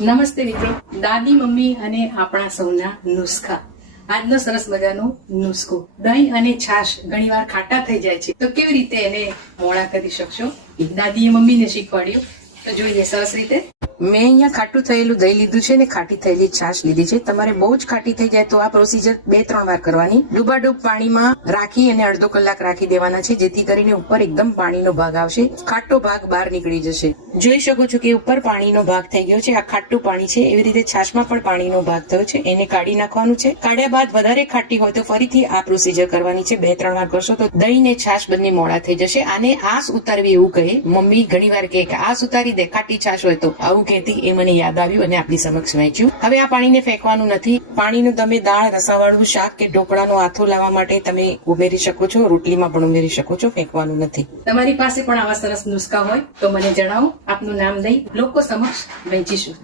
નમસ્તે મિત્રો. દાદી, મમ્મી અને આપણા સૌના નુસ્ખા. આજનો સરસ મજાનો નુસ્ખો. દહીં અને છાશ ઘણીવાર ખાટા થઈ જાય છે. તો કેવી રીતે એને મોડા કરી શકશો? દાદીએ મમ્મીને શીખવાડ્યું. તો જોઈએ સરસ રીતે મેં અહીંયા ખાટું થયેલું દહીં લીધું છે ને ખાટી થયેલી છાશ લીધી છે. તમારે બહુ જ ખાટી થઈ જાય તો આ પ્રોસીજર બે ત્રણ વાર કરવાની. ડૂબાડૂબ પાણીમાં રાખી અને અડધો કલાક રાખી દેવાના છે, જેથી કરીને ઉપર એકદમ પાણીનો ભાગ આવશે. ખાટો ભાગ બહાર નીકળી જશે. જોઈ શકો છો કે ઉપર પાણીનો ભાગ થઈ ગયો છે. આ ખાટું પાણી છે. એવી રીતે છાશમાં પણ પાણીનો ભાગ થયો છે. એને કાઢી નાખવાનું છે. કાઢ્યા બાદ વધારે ખાટી હોય તો ફરીથી આ પ્રોસીજર કરવાની છે. બે ત્રણ વાર કરશો તો દહીં ને છાશ બંને મોડા થઈ જશે. આને આસ ઉતારવી એવું કહે. મમ્મી ઘણી વાર કે આસ ઉતારી દે. ખાટી છાશ હોય તો આવું કહેતી એ મને યાદ આવ્યું અને આપણી સમક્ષ વહેંચ્યું. હવે આ પાણીને ફેંકવાનું નથી. પાણીનું તમે દાળ, રસાવાળું શાક કે ઢોકળાનો આથો લાવવા માટે તમે ઉમેરી શકો છો, રોટલીમાં પણ ઉમેરી શકો છો, ફેંકવાનું નથી. તમારી પાસે પણ આવા સરસ નુસ્ખા હોય તો મને જણાવો. આપનું નામ લઈ લોકો સમક્ષ વહેંચીશું.